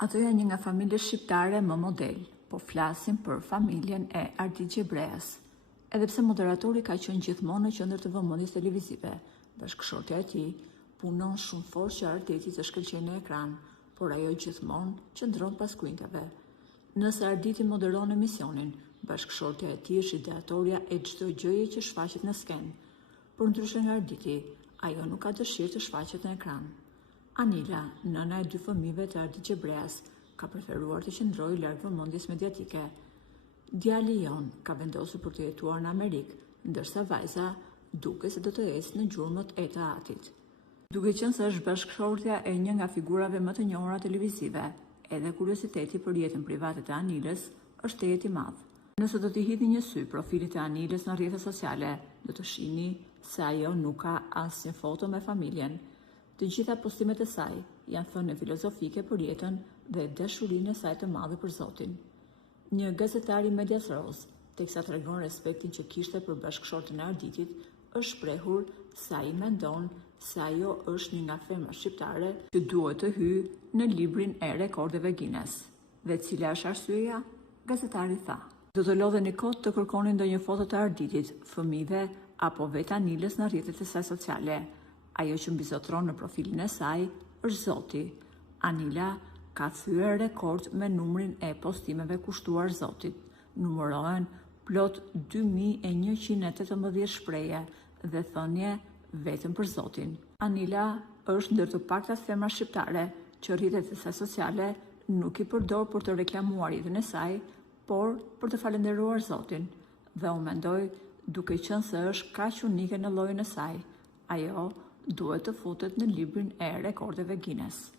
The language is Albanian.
Ato janë një nga familje shqiptare më model, po flasim për familjen e Ardit Gjebreas. Edhe pse moderatori ka qenë gjithmonë në qendër të vëmendjes televizive, bashkëshortja e tij punon shumë fort që Arditi të shkëlqejë në ekran, por ajo gjithmonë qëndron pas kuinteve. Nëse Arditi moderon emisionin, bashkëshortja e tij është ideatorja e çdo gjëje që shfaqet në skenë. Por ndryshe nga Arditi, ajo nuk ka dëshirë të shfaqet në ekran. Anila, nëna e 2 fëmijëve të Ardit Gjebreas, ka preferuar të qëndrojë larg vëmendjes mediatike. Djali i jon ka vendosur për të jetuar në Amerikë, ndërsa vajza duket se do të ecë në gjurmët e të Atit. Duke qenë se është bashkëshortja e një nga figurave më të njohura televizive, edhe kurioziteti për jetën private të Anilës është tejet i madh. Nëse do t'i hidhni një sy profilit të Anilës në rrjetet sociale, do të shihni se ajo nuk ka asnjë foto me familjen. Të gjitha postimet e saj janë thënie filozofike për jetën dhe dashurinë e saj të madhe për Zotin. Një gazetar i Medias Roz, teksa tregon respektin që kishte për bashkëshorten e Arditit, është shprehur se ai mendon se ajo është një nga femrat shqiptare që duhet të hyjë në librin e rekordeve Guinness. Dhe cila është arsyeja? Gazetari tha: do të lodheni kot të kërkoni ndonjë foto të Arditit, fëmijëve apo vetë Anilës në rrjetet e saj sociale. Ajo që mbizotron në profilin e saj është Zoti. Anila ka thyer rekord me numrin e postimeve kushtuar Zotit. Numërohen plot 2118 shprehje dhe thënie vetëm për Zotin. Anila është ndër të paktat femra shqiptare që rrjetet e saj sociale nuk i përdor për të reklamuar jetën e saj, por për të falendëruar Zotin. Dhe unë mendoj, duke qenë se është kaq unike në llojin e saj, ajo duhet të futet në librin e rekordeve Guinness.